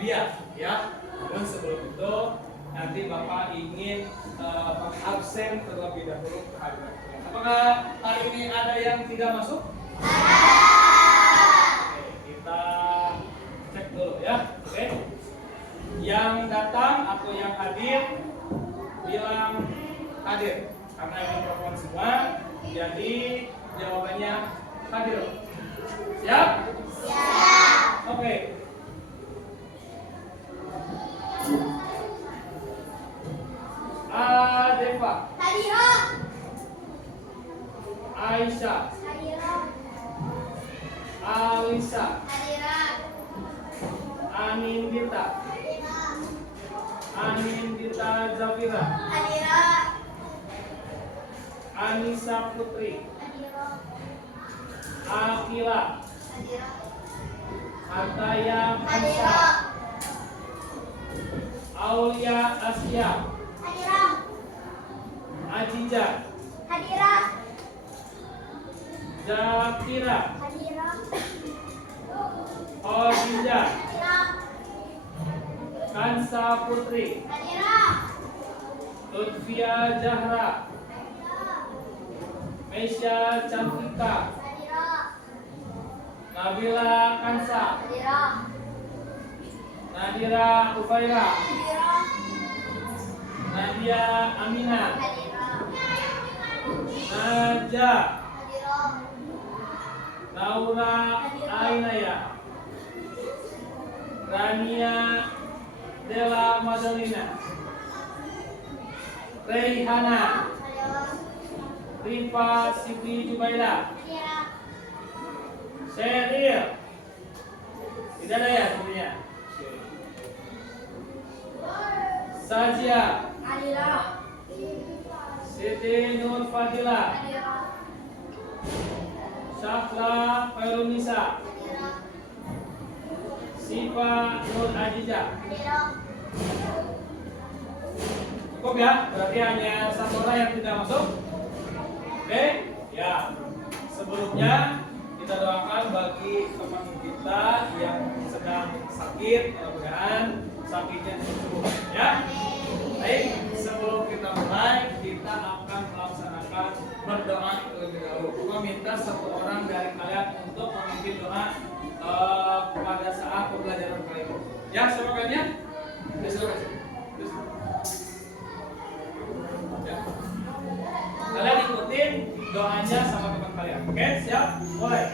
media ya. Namun sebelum itu nanti Bapak ingin absen terlebih dahulu kehadiran. Apakah hari ini ada yang tidak masuk? Oke, kita cek dulu ya. Oke. Yang datang atau yang hadir bilang hadir. Karena ini perempuan semua, jadi jawabannya hadir. Siap? Siap. Oke. Deva. Hadirah. Aisyah. Hadirah. Alisa. Hadirah. Anindita. Hadirah. Anindita Zafira. Hadirah. Anissa Putri. Hadirah. Akila. Hadirah. Artaya Ansa. Hadirah. Aulia Asya. Hadirah. Ajija. Hadirah. Zakira. Hadirah. Khadijah. Hadirah. Kansa Putri. Hadirah. Lutfia Zahra. Mesya Cantika. Hadirah. Nabila Kansa. Hadirah. Nadira Ufaira. Hadirah. Nadia Amina. Hadirah. Naja. Hadirah. Laura Ainaya. Rania Della Madalina. Reihana. Hadirah. Rifa Siti Jubaida. Hadirah. Sheryl. Tidak ada ya sebenarnya. Sajia. Hadirah. Siti Nur Fadila. Hadirah. Syahla Khairunisa. Hadirah. Siva Nur Aziza. Hadirah. Cukup ya? Berarti hanya satu orang yang tidak masuk. Oke? Ya. Sebelumnya kita doakan bagi teman kita yang sedang sakit, mudah-mudahan sakitnya sembuh. Ya. Baik, sebelum kita mulai, kita akan melaksanakan berdoa terlebih dahulu. Meminta satu orang dari kalian untuk memimpin doa pada saat pembelajaran kali ini. Ya, semuanya. Ya. Kalian ikutin doanya sama teman kalian. Oke, siap? Mulai.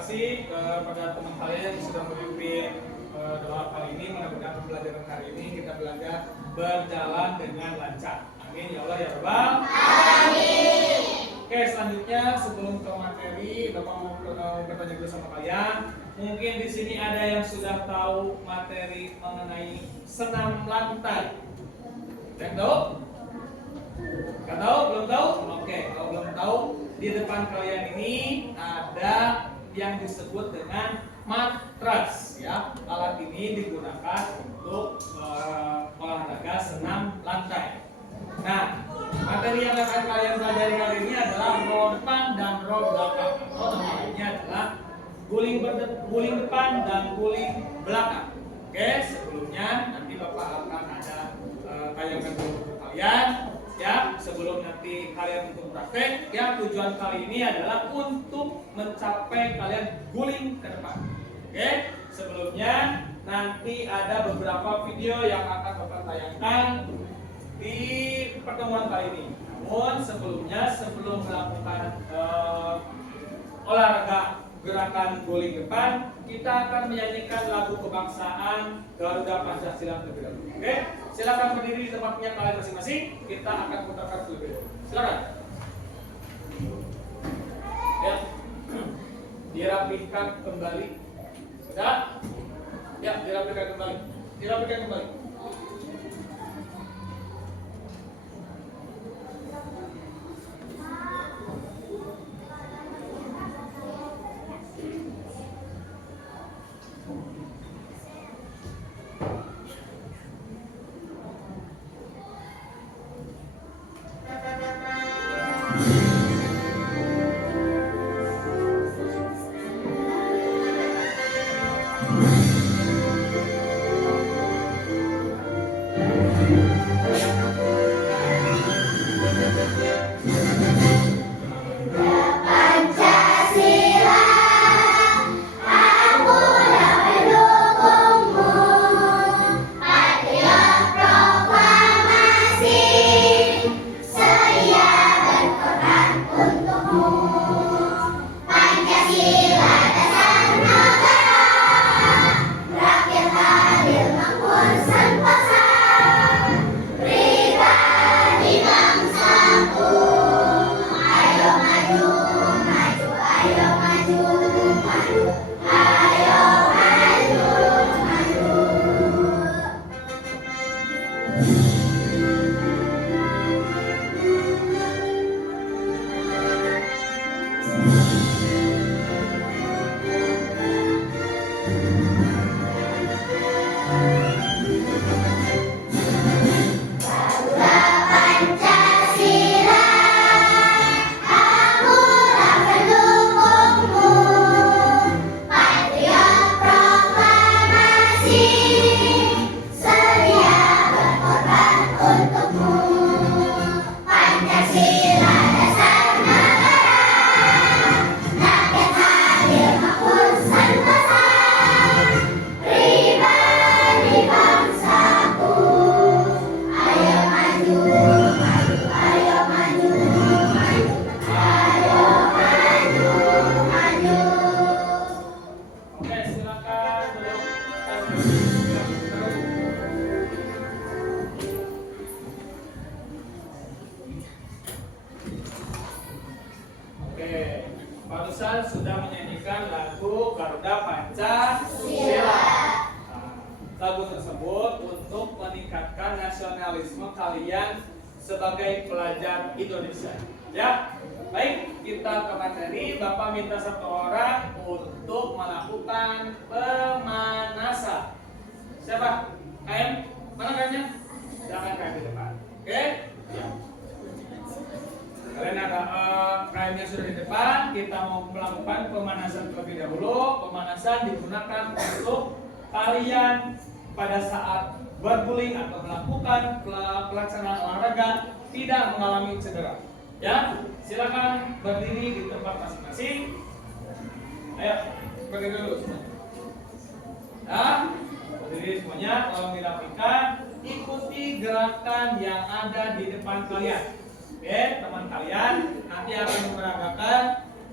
kasih kepada teman kalian yang sudah memimpin doa kali ini. Mudah-mudahan pembelajaran hari ini kita belajar berjalan dengan lancar. Amin ya Allah ya Rabbal. Amin. Oke, selanjutnya sebelum ke materi, Bapak mau bertanya dulu sama kalian. Mungkin di sini ada yang sudah tahu materi mengenai senam lantai. Yang tahu? Gak tahu? Belum tahu? Oke, kalau belum tahu, di depan kalian ini ada yang disebut dengan matras, ya. Alat ini digunakan untuk olahraga senam lantai. Nah, materi yang akan kalian pelajari hari ini adalah row depan dan row belakang. Atau namanya adalah guling depan dan guling belakang. Oke, sebelumnya nanti Bapak akan ada tayangan dulu untuk kalian. Ya, sebelum nanti kalian untuk praktek, ya tujuan kali ini adalah untuk mencapai kalian guling ke depan. Oke, sebelumnya nanti ada beberapa video yang akan Bapak tayangkan di pertemuan kali ini. Namun sebelumnya, sebelum melakukan olahraga gerakan guling depan, kita akan menyanyikan lagu kebangsaan Garuda Pancasila terlebih dahulu. Oke, silakan berdiri di tempatnya kalian masing-masing. Kita akan putarkan terlebih dahulu. Silakan. Ya, dirapihkan kembali. Sudah? Ya, dirapihkan kembali. Dirapihkan kembali. Barusan sudah menyanyikan lagu Garuda Pancasila. Lagu tersebut untuk meningkatkan nasionalisme kalian sebagai pelajar Indonesia. Ya, baik, kita ke materi. Bapak minta satu orang untuk melakukan pemanasan. Siapa? KM? Mana KM-nya? Jangan KM di depan. Oke? Ya. Kalian ada KM-nya sudah di depan. Kita mau melakukan pemanasan terlebih dahulu. Pemanasan digunakan untuk kalian pada saat berguling atau melakukan pelaksanaan olahraga tidak mengalami cedera. Ya, silakan berdiri di tempat masing-masing. Ayo, berdiri dulu. Ya, berdiri semuanya. Tolong dirapikan. Ikuti gerakan yang ada di depan kalian. Oke, teman kalian nanti akan memperagakan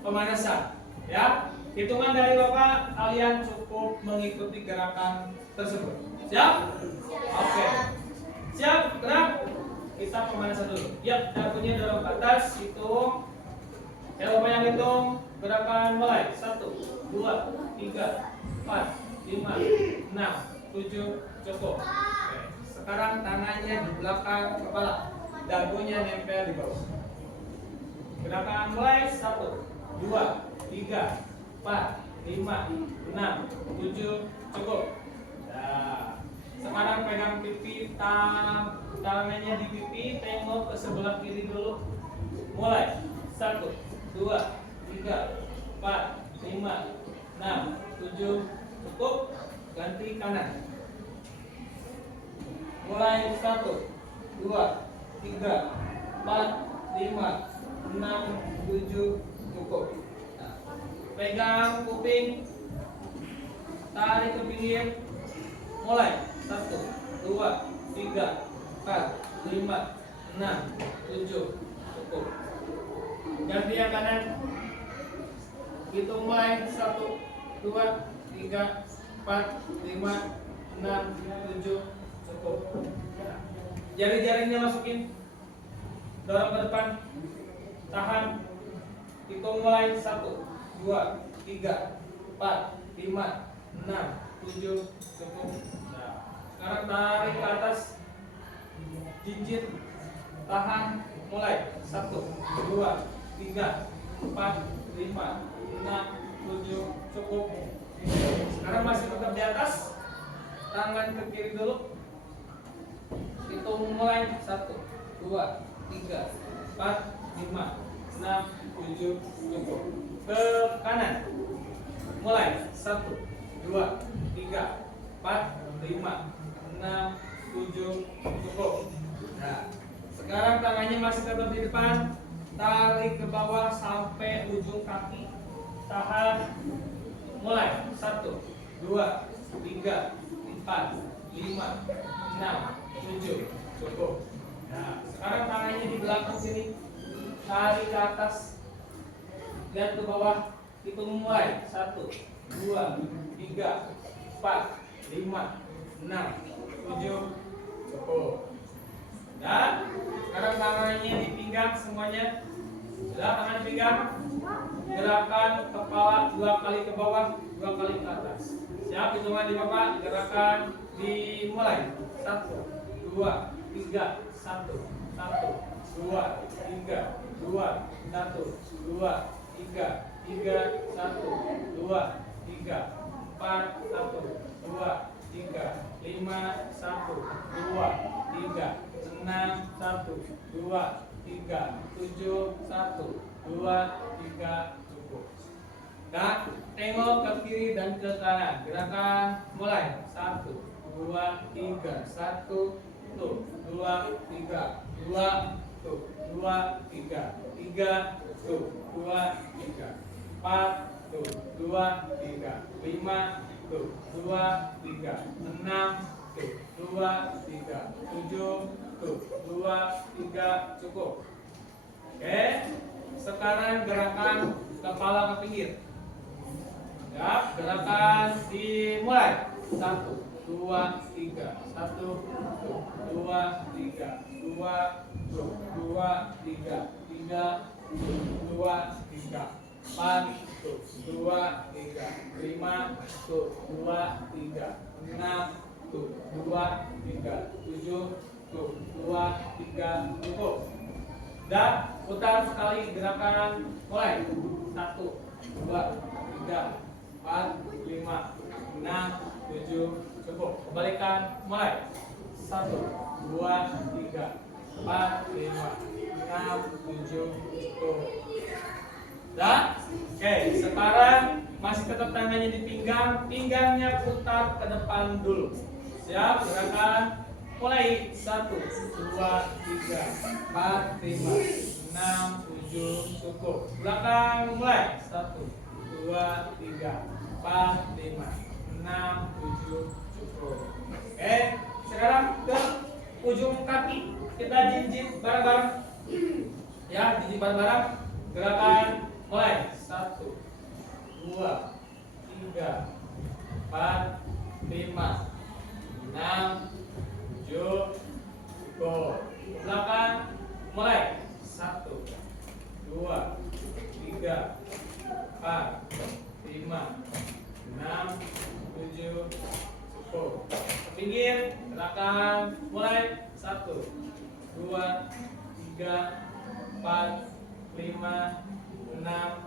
pemanasan. Ya, Hitungan dari Bapak, kalian cukup mengikuti gerakan tersebut. Siap? Oke. Siap, gerak. Kita pemanasan dulu. Ya, dagunya dorong ke atas, hitung. Ya, Bapak yang hitung. Gerakan mulai. 1, 2, 3, 4, 5, 6, 7, cukup. Oke. Sekarang tangannya di belakang kepala. Dagunya nempel di bawah. Gerakan mulai. 1, 2, 3, 4, 5, 6, 7, cukup. Nah, sekarang pegang pipi, tangannya di pipi, tengok ke sebelah kiri dulu. Mulai. 1, 2, 3, 4, 5, 6, 7, cukup. Ganti kanan. Mulai. 1, 2, 3, 4, 5, 6, 7, cukup. Pegang kuping, tarik ke pinggir. Mulai. 1, 2, 3, 4, 5, 6, 7, cukup. Ganti yang kanan. Hitung mulai. 1, 2, 3, 4, 5, 6, 7, cukup. Jari-jarinya masukin, dorong ke depan, tahan. Hitung mulai. 1, 2, 3, 4, 5, 6, 7, cukup. Nah, sekarang tarik ke atas, jinjit, tahan. Mulai. 1, 2, 3, 4, 5, 6, 7, cukup. Sekarang masih tetap di atas, tangan ke kiri dulu. Hitung mulai. 1, 2, 3, 4, 5, 6, 7, cukup. Ke kanan. Mulai. 1, 2, 3, 4, 5, 6, 7, cukup. Nah, sekarang tangannya masih tetap di depan. Tarik ke bawah sampai ujung kaki. Tahan. Mulai. 1, 2, 3, 4, 5, 6, 7, cukup. Nah, sekarang tangannya di belakang sini. Tarik ke atas. Lihat ke bawah. Hitung mulai. 1, 2, 3, 4, 5, 6, 7, cukup. Dan sekarang tangannya di pinggang semuanya. Sudah, tangan pinggang. Gerakan kepala 2 kali ke bawah, 2 kali ke atas. Siap, hitungan di Bapak. Gerakan dimulai. 1, 2, 3, 1, 1, 2, 3, 2, 1, 2, 3, 3, 1, 2, 3, 4, 1, 2, 3, 5, 1, 2, 3, 6, 1, 2, 3, 7, 1, 2, 3, cukup. Dan tengok ke kiri dan ke kanan. Gerakan mulai. 1, 2, 3, 1, 2, 3, 2, 2, 3, 3, 2, 3, 4, 2, 3, 5, 2, 3, 6, 2, 3, 7, 2, 3, cukup. Oke, sekarang gerakan kepala ke pinggir. Ya, gerakan dimulai. 1, 2, 3, 1, 2, 3, 2, 2, 3, 3, 2, 3, 4, 2, 3, 5, 2, 3, 6, 2, 3, 7, 2, 3, cukup. Dan putar sekali. Gerakan mulai. 1, 2, 3, 4, 5, 6, 7, cukup. Kembalikan. Mulai. 1, 2, 3, 4, 5, 6, 7, cukup. Dan oke, sekarang masih tetap tangannya di pinggang, pinggangnya putar ke depan dulu. Siap, gerakan mulai. 1, 2, 3, 4, 5, 6, 7, cukup. Belakang mulai. 1, 2, 3, 4, 5, 6, 7, cukup. Oke, sekarang ke ujung kaki. Kita jinjit bareng-bareng. Ya, jinjit bareng-bareng. Gerakan mulai. 1, 2, 6, 7, 10. Ke pinggir, gerakan mulai. 1, 2, 3, 4, 5, 6,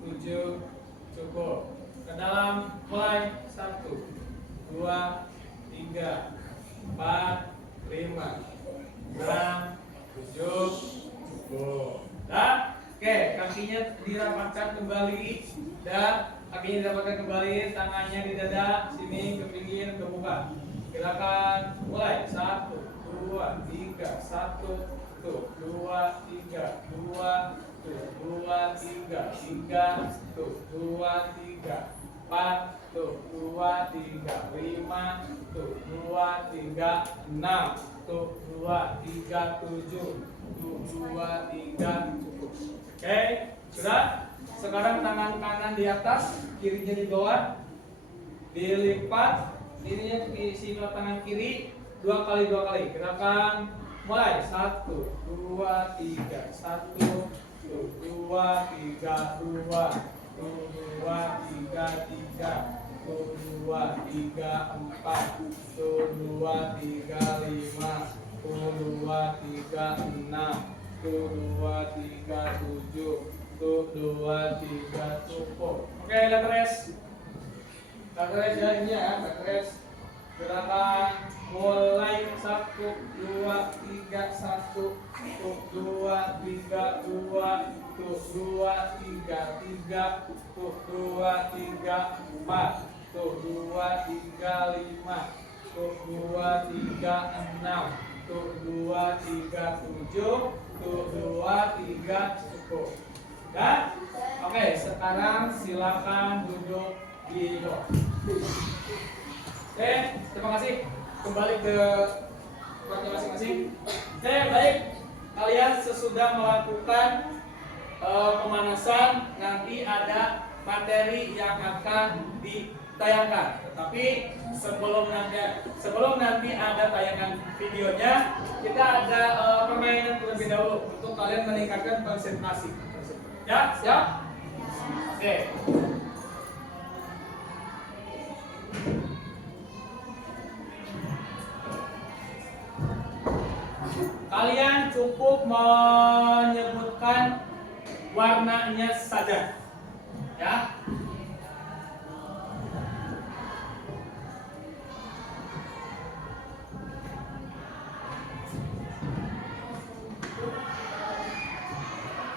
7, cukup. Ke dalam mulai. 1, 2, 3, 4, 5, 6, 7, cukup. Dah? Oke, kakinya dirapatkan kembali. Dah, kakinya dirapatkan kembali, tangannya di dada, sini ke pinggir, ke muka. Gerakan mulai. 1, 2, 3, 1, 2, 3, 2, 2, 3, 3, 2, 3, 4, 2, 3, 5, 2, 3, 6, 2, 3, 7, 2, 3, cukup. Oke, sudah? Sekarang tangan kanan di atas, kirinya di bawah. Dilipat, ininya isi tangan kiri 2 kali 2 kali. Gerakan mulai. 1, 2, 3, 1, 2, 3, 2, 2, 3, 3, 2, 3, 4, 2, 3, 5, 2, 3, 6, 2, 3, 7, 2, 3, cukup. Oke, lihat res. Lihat res ya, ini ya, lihat res. Gerakan mulai. 1, 2, 3, 1, 2, 3, 2, 2, 3, 3, 2, 3, 4, 2, 3, 5, 2, 3, 6, 2, 3, 7, 2, 3, cukup. Ya? Oke, sekarang silakan duduk di bawah. Oke, terima kasih. Kembali ke tempatnya masing-masing. Oke, baik. Kalian sesudah melakukan pemanasan, nanti ada materi yang akan ditayangkan. Tetapi sebelum nanti ada tayangan videonya, kita ada permainan terlebih dahulu untuk kalian meningkatkan konsentrasi. Ya, siap? Oke. Kalian cukup menyebutkan warnanya saja, ya.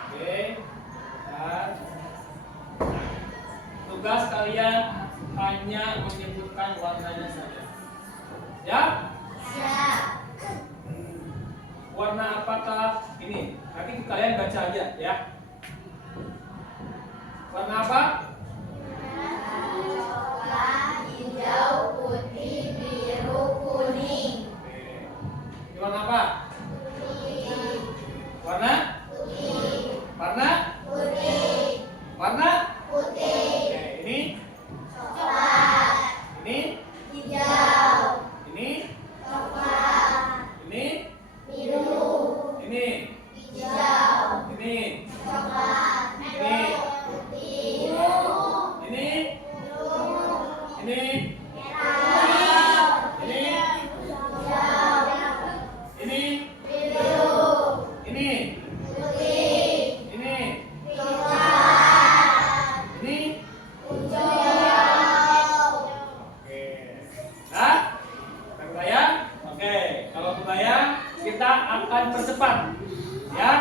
Oke, tugas kalian hanya menyebutkan warnanya saja, ya. Warna apakah ini? Nanti kalian baca aja, ya. Warna apa? Coklat, hijau, putih, biru, kuning. Oke. Ini warna apa? Putih. Warna? Putih. Warna? Putih. Warna? Putih. Oke, ini? Coklat. Ini? Hijau. Ini? Coklat. Ini? Biru. Ini? Hijau. Ini? Coklat. Ini? Putih. Ini? Biru. Ini? Merah. Ini? Hijau. Ini? Biru. Ini? Putih. Ini? Coklat. Ini? Hijau. Oke. Nah, kebayang? Oke, kalau kebayang kita akan percepat. Ya.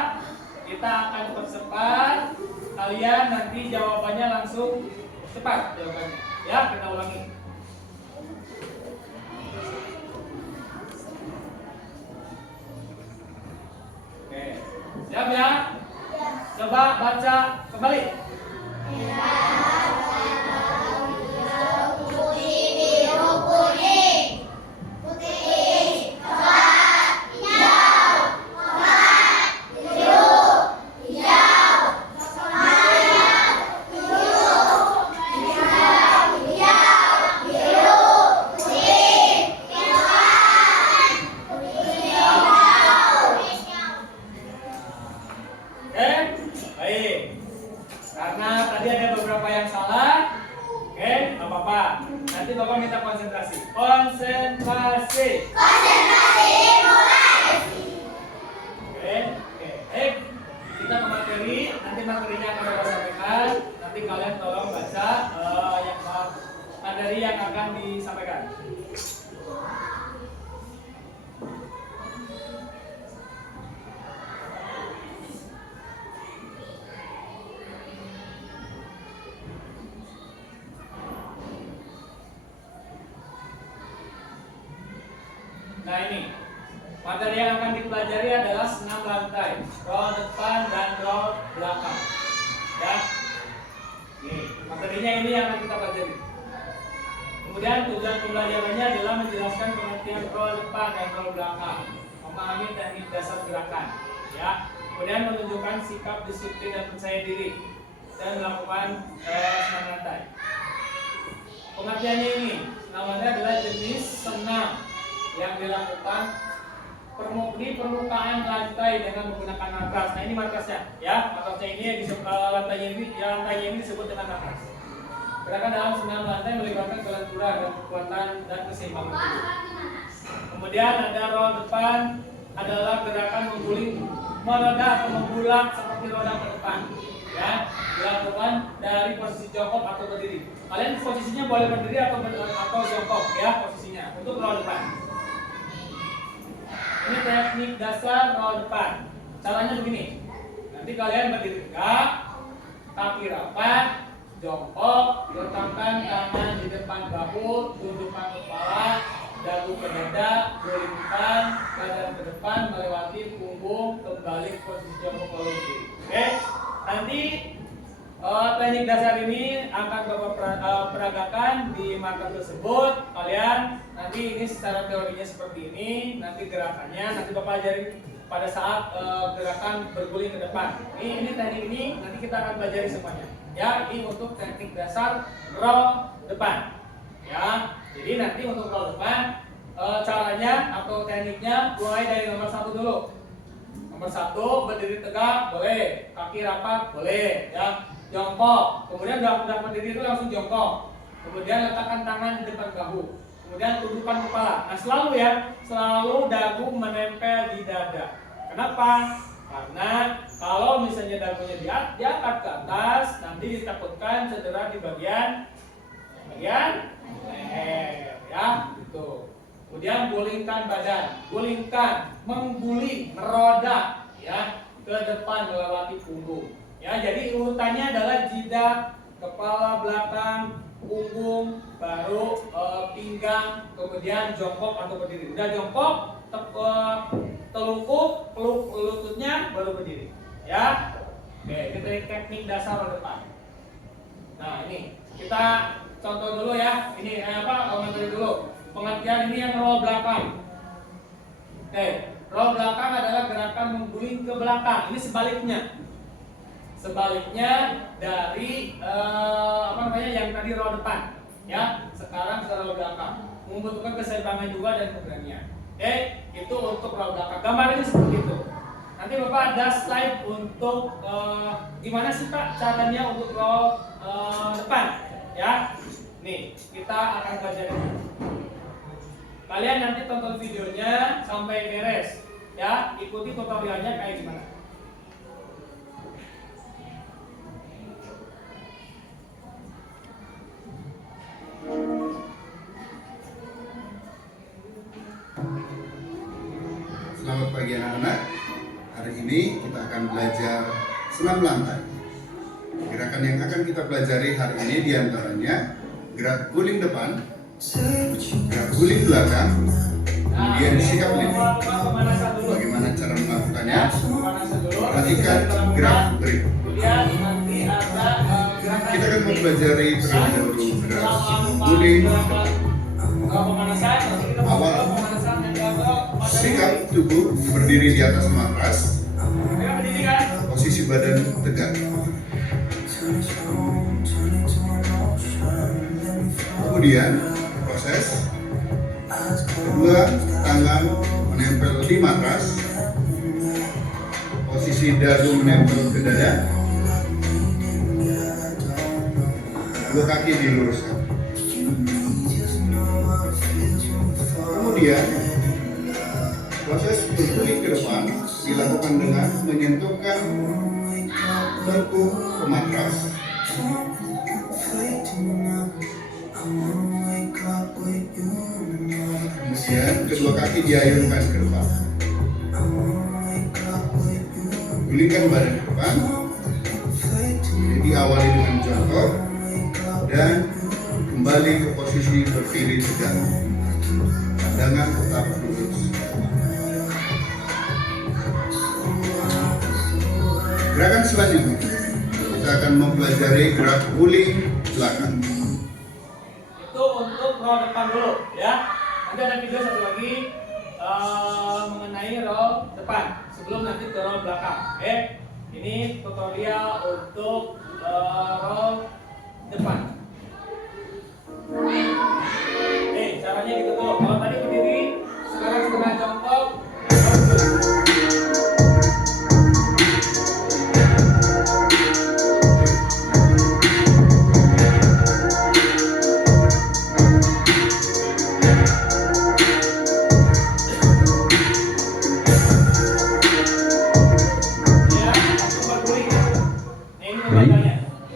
Kita akan percepat. Kalian nanti jawabannya langsung cepat jawabannya. Ya, kita ulangi. Oke. Siap ya? Coba baca kembali. Putih, biru, kuning. Putih, coklat, hijau, coklat, biru, hijau, coklat, biru, hijau, biru, kuning, coklat, hijau. Oke, baik. Karena tadi ada beberapa yang salah, apa-apa. Nanti Bapak minta konsentrasi. Konsentrasi. Konsentrasi mulai. Oke. Baik. Kita ke materi. Nanti materinya akan Bapak sampaikan. Nanti kalian tolong baca yang materi yang akan disampaikan. Nah ini, materi yang akan dipelajari adalah senam lantai, roll depan dan roll belakang. Ya, nih materinya ini yang akan kita pelajari. Kemudian tujuan pembelajarannya adalah menjelaskan pengertian roll depan dan roll belakang, memahami teknik dasar gerakan. Ya, kemudian menunjukkan sikap disiplin dan percaya diri dan melakukan senam lantai. Pengertiannya ini, senam lantai adalah jenis senam yang dilakukan di permukaan lantai dengan menggunakan matras. Nah ini matrasnya, ya matrasnya ini lantainya ini disebut dengan matras. Gerakan dalam senam lantai melibatkan kelenturan dan kekuatan dan keseimbangan tubuh. Kemudian ada roll depan adalah gerakan mengguling, meroda atau membulak seperti roda ke depan. Ya, dilakukan dari posisi jongkok atau berdiri. Kalian posisinya boleh berdiri atau jongkok, ya posisinya untuk roll depan. Ini teknik dasar roll depan. Caranya begini. Nanti kalian berdiri tegak, kaki rapat, jongkok, letakkan tangan di depan bahu, tundukkan kepala, dagu ke dada, gulingkan badan ke depan melewati punggung, kembali ke posisi jongkok lalu berdiri. Oke. Nanti teknik dasar ini akan Bapak peragakan di marker tersebut. Kalian nanti ini secara teorinya seperti ini, nanti gerakannya nanti Bapak ajarin pada saat gerakan berguling ke depan. Ini teknik ini nanti kita akan pelajari semuanya. Ya, ini untuk teknik dasar roll depan. Ya, jadi nanti untuk roll depan caranya atau tekniknya mulai dari nomor 1 dulu. Nomor 1 berdiri tegak boleh, kaki rapat boleh, ya. Jongkok, kemudian udah berdiri itu langsung jongkok. Kemudian letakkan tangan di depan bahu. Kemudian tundukkan kepala. Nah selalu dagu menempel di dada. Kenapa? Karena kalau misalnya dagunya diangkat ke atas, nanti ditakutkan cedera di bagian leher, ya, gitu. Kemudian gulingkan badan, mengguling, meroda, ya, ke depan melewati punggung. Ya, jadi urutannya adalah jidat, kepala belakang, punggung, baru pinggang, kemudian jongkok atau berdiri. Udah jongkok, telungkup, peluk lututnya, baru berdiri. Ya, oke, kita teknik dasar roll depan. Nah ini kita contoh dulu ya. Ini materi dulu. Pengertian ini yang roll belakang. Oke, roll belakang adalah gerakan mengguling ke belakang. Ini sebaliknya dari yang tadi roll depan, ya. Sekarang kita roll belakang, membutuhkan keseimbangan juga dan keberanian. Oke, itu untuk roll belakang. Gambarnya seperti itu. Nanti Bapak ada slide untuk gimana sih Pak caranya untuk roll depan, ya. Nih, kita akan pelajari. Kalian nanti tonton videonya sampai beres, ya. Ikuti tutorialnya kayak gimana. Selamat pagi anak-anak. Hari ini kita akan belajar senam lantai. Gerakan yang akan kita pelajari hari ini diantaranya gerak guling depan, gerak guling belakang, kemudian sikap lini. Bagaimana cara melakukannya? Perhatikan gerak berikut. Kita akan mempelajari terlebih dahulu gerak guling depan. Awal, sikap tubuh berdiri di atas matras, posisi badan tegak. Kemudian proses kedua, tangan menempel di matras, posisi dagu menempel ke dada, dua kaki diluruskan. Kemudian proses berguling ke depan dilakukan dengan menyentuhkan tengkuk ke matras. Kemudian kedua kaki diayunkan ke depan. Gulingkan badan ke depan. Jadi awali dengan jongkok dan kembali ke posisi berdiri tegak. Pandangan tetap lurus. Gerakan selanjutnya kita akan mempelajari gerak guling belakang. Itu untuk roll depan dulu ya. Nanti ada video satu lagi mengenai roll depan sebelum nanti ke roll belakang. Oke, ini tutorial untuk roll depan. Caranya gitu tuh. Kalau tadi berdiri, sekarang setengah jongkok.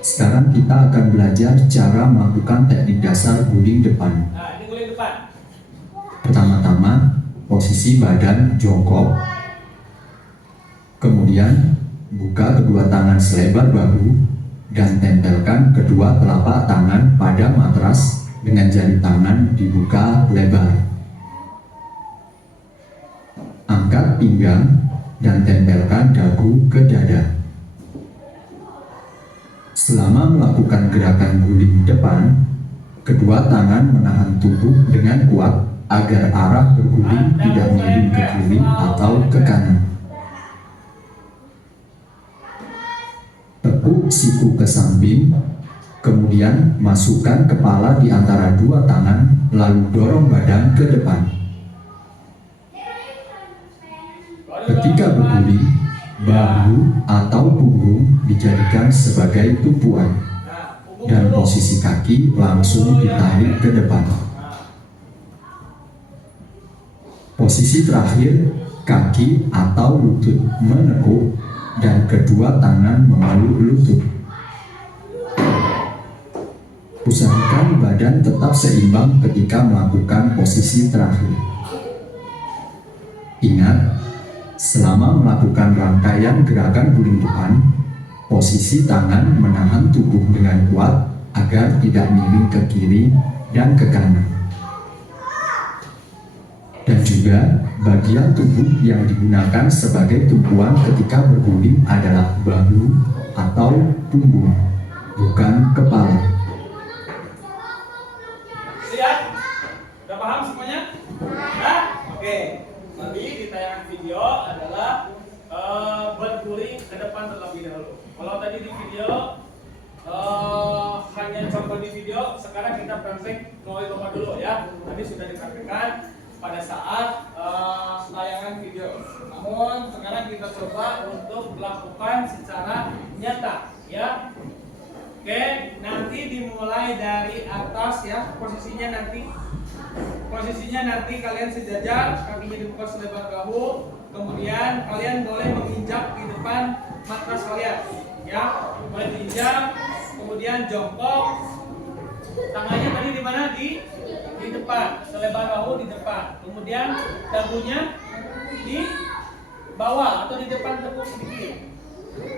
Sekarang kita akan belajar cara melakukan teknik dasar guling depan. Nah, ini guling depan. Pertama-tama, posisi badan jongkok. Kemudian, buka kedua tangan selebar bahu dan tempelkan kedua telapak tangan pada matras dengan jari tangan dibuka lebar. Angkat pinggang dan tempelkan dagu ke dada. Selama melakukan gerakan guling depan, kedua tangan menahan tubuh dengan kuat agar arah berguling tidak miring ke kiri atau ke kanan. Tekuk siku ke samping, kemudian masukkan kepala di antara dua tangan, lalu dorong badan ke depan. Ketika berguling, bahu atau punggung dijadikan sebagai tumpuan dan posisi kaki langsung ditarik ke depan. Posisi terakhir, kaki atau lutut menekuk dan kedua tangan memeluk lutut. Usahakan badan tetap seimbang ketika melakukan posisi terakhir. Ingat, selama melakukan rangkaian gerakan guling depan, posisi tangan menahan tubuh dengan kuat agar tidak miring ke kiri dan ke kanan. Dan juga bagian tubuh yang digunakan sebagai tumpuan ketika berguling adalah bahu atau punggung, bukan kepala. Lihat, udah paham semuanya? Nah, oke. Tadi di tayangan video adalah berguling ke depan terlebih dahulu. Kalau tadi di video hanya contoh di video, sekarang kita praktek mulai rumah dulu ya. Tadi sudah dipraktekkan pada saat tayangan video. Namun sekarang kita coba untuk melakukan secara nyata ya. Oke, nanti dimulai dari atas ya. Posisinya nanti kalian sejajar, kakinya dibuka selebar bahu. Kemudian kalian boleh menginjak di depan matras kalian ya. Boleh diinjak, kemudian jongkok. Tangannya tadi di mana? Di depan, selebar bahu di depan. Kemudian dagunya di bawah atau di depan tekuk sedikit.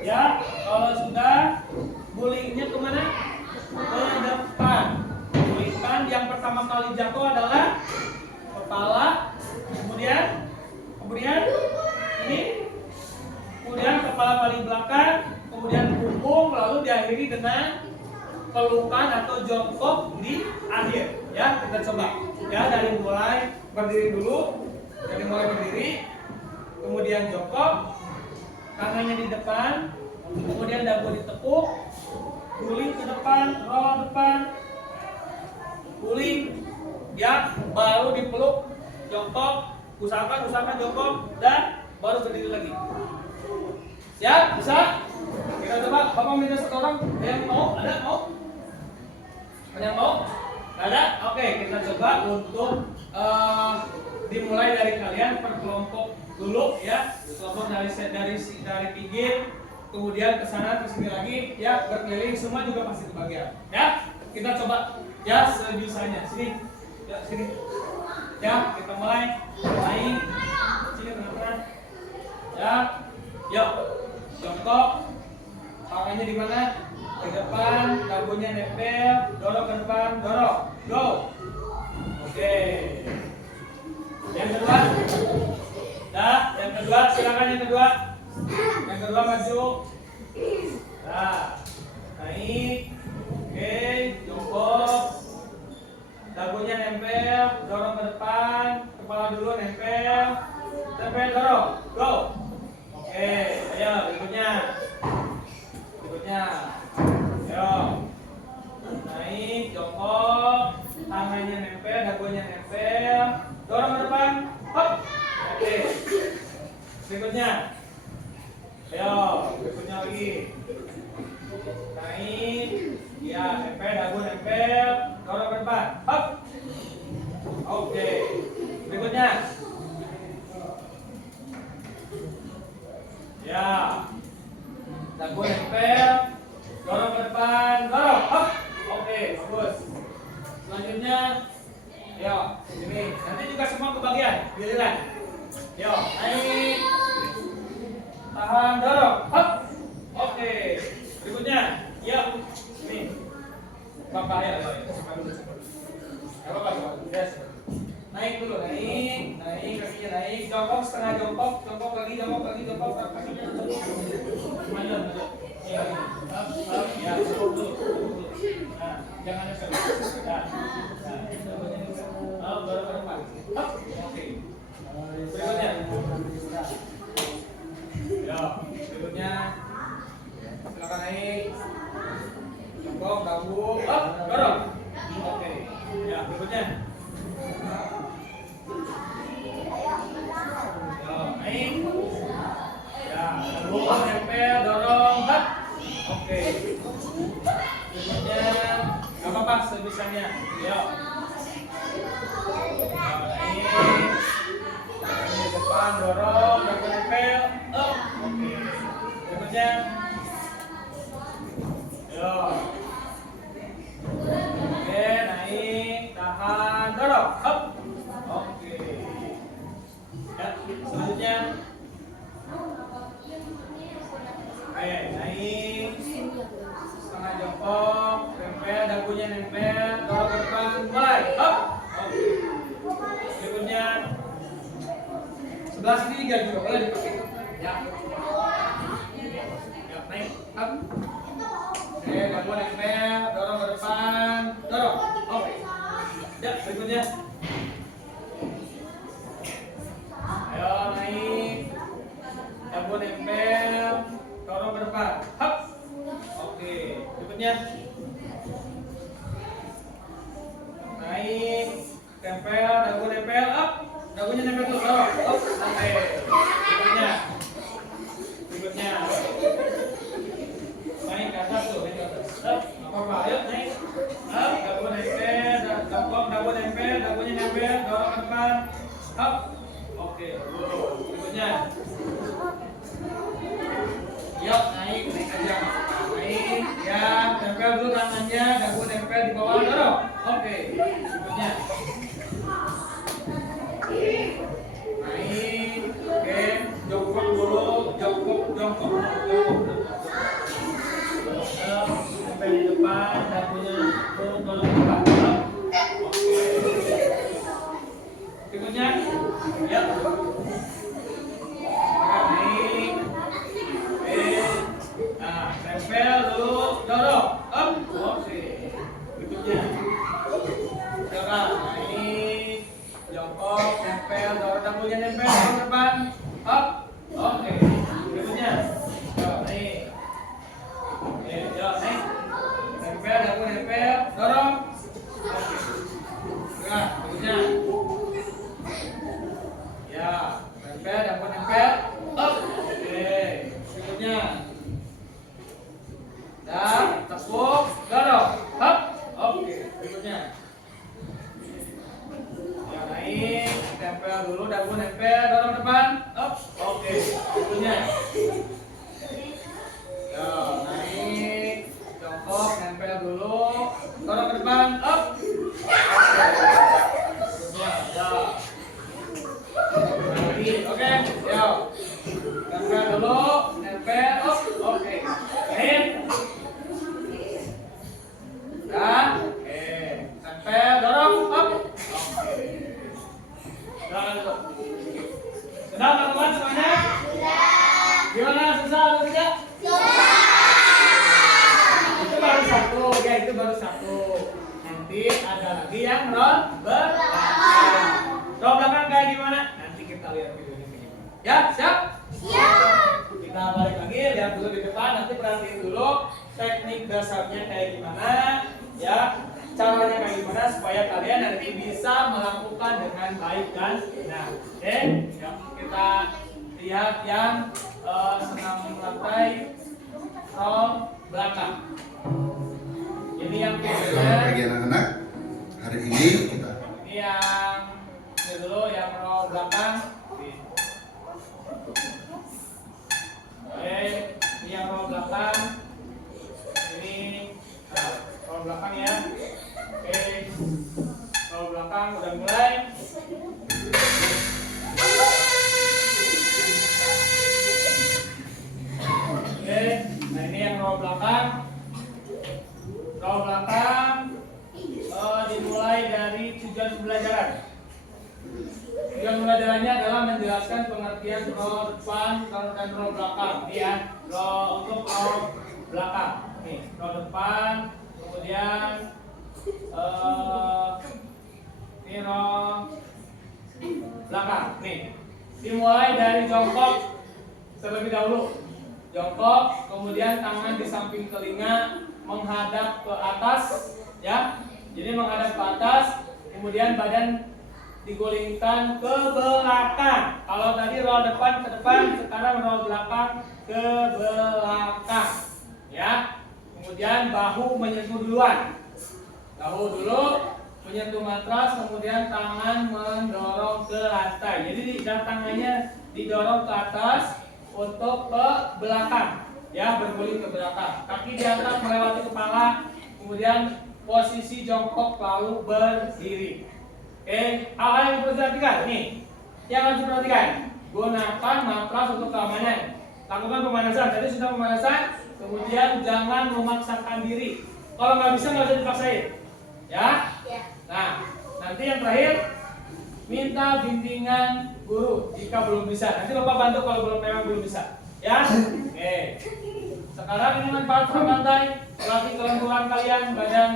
Ya, kalau sudah gulingnya kemana? Ke depan. Gulingkan yang pertama kali jatuh adalah kepala, kemudian ini, kemudian kepala paling belakang, kemudian punggung, lalu diakhiri dengan pelukan atau jongkok di akhir. Ya, kita coba. Ya, dari mulai berdiri dulu, kemudian jongkok, tangannya di depan, kemudian dagu ditekuk, guling ke depan, roll depan, guling, ya, baru dipeluk, jongkok, usahakan jongkok, dan baru berdiri lagi. Siap? Bisa? Kita coba. Bapak minta satu orang yang mau? Ada mau? Ada yang mau? Ada? Oke, kita coba untuk dimulai dari kalian per kelompok dulu ya, kelompok dari pinggir, kemudian ke sana ke sini lagi ya, berkeliling semua juga pasti kebagian ya. Kita coba ya sebisanya. Sini ya, sini ya, kita mulai naik sini teman-teman ya. Yuk jongkok, tangannya di mana? Ke depan, dagunya nempel, dorong ke depan, dorong, go. Oke. Yang kedua, nah, yang kedua silakan yang kedua. Yang kedua maju. Nah, naik. Oke, jongkok. Dagunya nempel, dorong ke depan, kepala dulu nempel, nempel dorong, go. Oke, ayo berikutnya. Ayo. Naik, jongkok, tangannya nempel, dagunya nempel, dorong ke depan, hop. Oke. Berikutnya. Ayo, berikutnya lagi. Naik, ya, nempel, dagu nempel, dorong ke depan, hop. Oke. Berikutnya. Ya. Dagu nempel, dorong ke depan, dorong, hop. Oke, bagus. Selanjutnya, yo, ini nanti juga semua kebagian, giliran. Yo, naik, tahan, dorong, hop. Oke, berikutnya, yo, ini, bapak ya, simpan dulu. Bapak, yes. Naik dulu, naik, kakinya naik, jongkok setengah jongkok, jongkok lagi, kakinya tetap. Maju. Ya, dulu. Nah, jangan nyesel. Nah, baru ke depan. Oke. Berikutnya. Ya, berikutnya. Silakan naik. Jongkok, dagu, dorong. Oke. Ya, berikutnya. Ya, naik. Ya, dagu nempel, dorong, hop. Oke. Berikutnya, gak apa-apa sebisanya. Yuk. Naik. Di depan, dorong, dagu nempel, up. Oke. Berikutnya. Yuk. Oke, naik, tahan, dorong, up. Oke. Ya, selanjutnya. Oke, naik. Setengah jongkok, nempel, dagunya nempel, dorong ke depan, mulai, hop. Oke. Berikutnya. Sebelah sini juga boleh dipakai. Ya. Ya, naik, hop. Oke, dagu nempel, dorong ke depan, dorong. Oke. Ya, berikutnya. Ayo naik. Dagu nempel, dorong ke depan, hop. Oke, berikutnya. Naik, tempel, dagu nempel, up. Dagunya nempel tuh, dorong, up. Oke. Berikutnya. Naik ke atas tuh, naik ke atas. Up, nggak apa-apa. Ayo naik. Up, dagu nempel, dagu nempel, dagunya nempel, dorong ke depan, up. Oke, berikutnya. Yuk, naik aja. Naik, ya, tempel dulu tangannya, dagu nempel di bawah, dorong. Oke, berikutnya. Naik, oke, jongkok dulu, jongkok. Nempel di depan, dagunya dorong ke depan. Oke. Berikutnya, ya. Naik. Nah, tempel dulu, dorong, up. Oke. Berikutnya. Sekarang naik, jongkok, tempel, dorong, dagunya nempel, dorong ke depan, up. Oke. Berikutnya. Naik. Naik. Tempel, dagu nempel, dorong. Oke. Nah, berikutnya. Ya, tempel, dagu nempel, up. Oke. Berikutnya. Dan tepuk, dorong, hop. Oke, berikutnya. Ya, naik, tempel dulu, dagu nempel, dorong depan. Up. Oke. Itunya. Yo, naik. Jongkok, nempel dulu. Dorong ke depan. Up. Oke, yo. Nempel dulu, nempel, up, oke. Hit. Ya, oke. Nempel, dorong, up. Oke. Jangan dulu. Sudah teman-teman semuanya? Gimana, susah atau tidak? Itu baru satu, ya itu baru satu. Nanti ada lagi yang roll belakang. Roll belakang kayak gimana? Nanti kita lihat videonya kayak gimana. Ya, siap? Kita balik lagi, lihat dulu di depan. Nanti perhatiin dulu teknik dasarnya kayak gimana, ya. Caranya kayak gimana supaya kalian nanti bisa melakukan dengan baik dan benar. Oke, ya, kita lihat yang senam lantai roll belakang. Ini yang Selamat pagi anak-anak. Hari ini kita ini yang ini dulu yang roll belakang. Oke, ini yang roll belakang. Ini roll belakang ya. Oke, roll belakang udah mulai. Oke, nah ini yang roll belakang. Roll belakang dimulai dari tujuan pembelajaran. Tujuan pembelajarannya adalah menjelaskan pengertian roll depan dan roll belakang. Ini ya, untuk roll belakang. Nih, roll depan, kemudian ini roll belakang. Nih, dimulai dari jongkok terlebih dahulu. Jongkok, kemudian tangan di samping telinga menghadap ke atas, ya. Jadi menghadap ke atas, kemudian badan digulingkan ke belakang. Kalau tadi roll depan ke depan, sekarang roll belakang ke belakang, ya. Kemudian bahu menyentuh duluan. Bahu dulu menyentuh matras, kemudian tangan mendorong ke lantai. Jadi tangannya didorong ke atas untuk ke belakang, ya, berguling ke belakang. Kaki diangkat melewati kepala, kemudian posisi jongkok lalu berdiri. Oke, hal-hal yang perlu diperhatikan nih, yang harus diperhatikan, gunakan matras untuk keamanan. Lakukan pemanasan. Tadi sudah pemanasan, kemudian jangan memaksakan diri. Kalau nggak bisa nggak usah dipaksain, ya. Nah, nanti yang terakhir, minta bimbingan guru jika belum bisa. Nanti Bapak bantu kalau memang belum bisa, ya. Oke. Sekarang ini manfaat lantai, melatih kelenturan kalian, badan,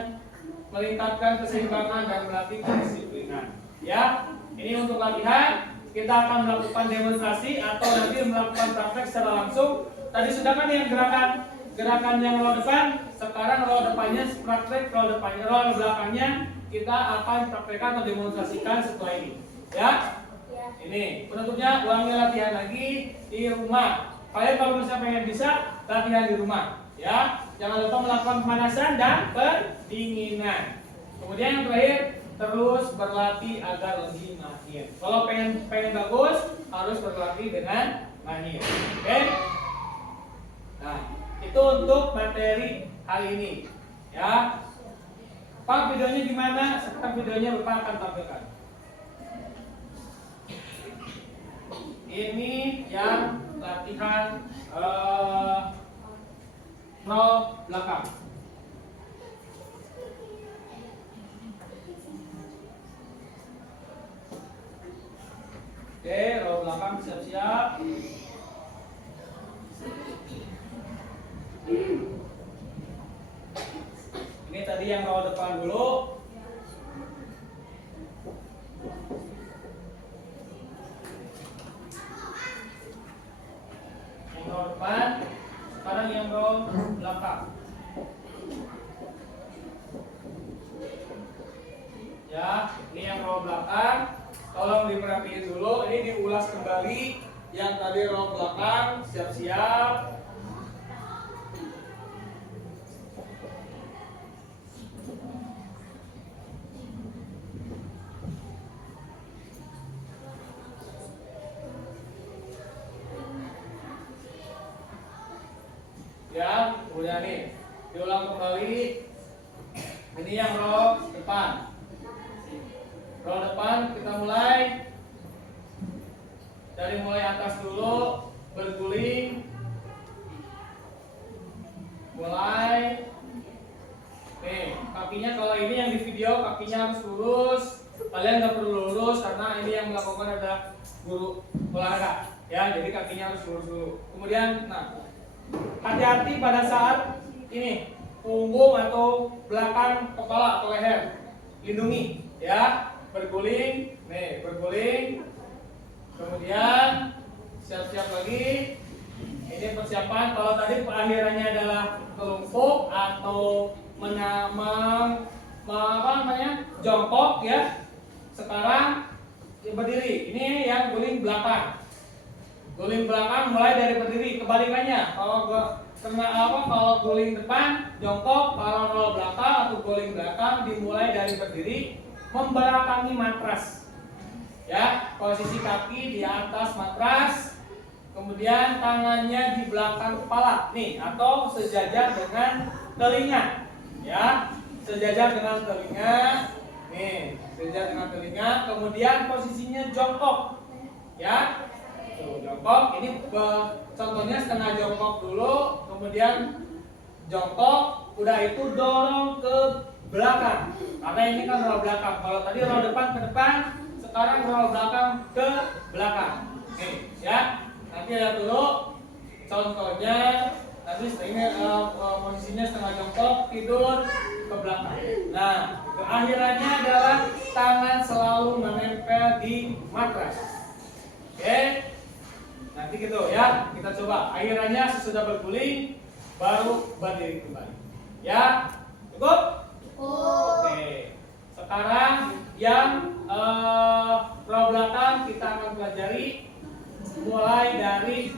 meningkatkan keseimbangan dan melatih kedisiplinan. Ya, ini untuk latihan. Kita akan melakukan demonstrasi atau nanti melakukan praktek secara langsung. Tadi sudah kan yang gerakan yang roll depan. Sekarang roll depannya praktek, roll depannya, roll belakangnya kita akan praktekkan atau demonstrasikan setelah ini. Ya. Ini penutupnya, ulangi latihan lagi di rumah. Kalian kalau misalnya pengen bisa latihan di rumah, ya. Jangan lupa melakukan pemanasan dan pendinginan. Kemudian yang terakhir, terus berlatih agar lebih mahir. Kalau pengen bagus, harus berlatih dengan mahir. Oke? Nah, itu untuk materi hari ini, ya. Pak, videonya gimana? Sekarang videonya Bapak akan tampilkan. Ini yang latihan roll belakang. Oke, roll belakang siap-siap. Ini tadi yang roll depan dulu. Yang roll depan, sekarang yang roll belakang. Ya, ini yang roll belakang. Tolong diperhatiin dulu, ini diulas kembali. Yang tadi roll belakang, siap-siap. Kemudian nih, diulang kembali. Ini yang row depan. Row depan kita mulai dari mulai atas dulu, berguling. Mulai. Nih, kakinya kalau ini yang di video kakinya harus lurus. Kalian nggak perlu lurus karena ini yang melakukan adalah guru olahraga. Ya, jadi kakinya harus lurus dulu. Kemudian, nah, hati-hati pada saat ini punggung atau belakang kepala atau leher. Lindungi, ya. Berguling, nih, berguling. Kemudian siap-siap lagi. Ini persiapan. Kalau tadi perakhirannya adalah kelungkup atau jongkok ya. Sekarang berdiri. Ini yang guling belakang. Guling belakang mulai dari berdiri. Kebalikannya. Kalau guling depan jongkok, kalau roll belakang atau guling belakang dimulai dari berdiri membelakangi matras. Ya, posisi kaki di atas matras. Kemudian tangannya di belakang kepala, nih, atau sejajar dengan telinga, ya, sejajar dengan telinga, nih, sejajar dengan telinga. Kemudian posisinya jongkok, ya, tuh, jongkok. Ini contohnya setengah jongkok dulu, kemudian jongkok, udah itu dorong ke belakang, karena ini kan roll belakang. Kalau tadi roll depan ke depan, sekarang roll belakang ke belakang, nih, ya. Nanti lihat dulu contohnya. Nanti ini posisinya setengah jongkok, tidur ke belakang. Nah, keakhirannya adalah tangan selalu menempel di matras. Oke, nanti gitu ya. Kita coba. Akhirannya sesudah berguling baru berdiri kembali. Ya, cukup? Oke. Sekarang yang row belakang kita akan pelajari. Mulai dari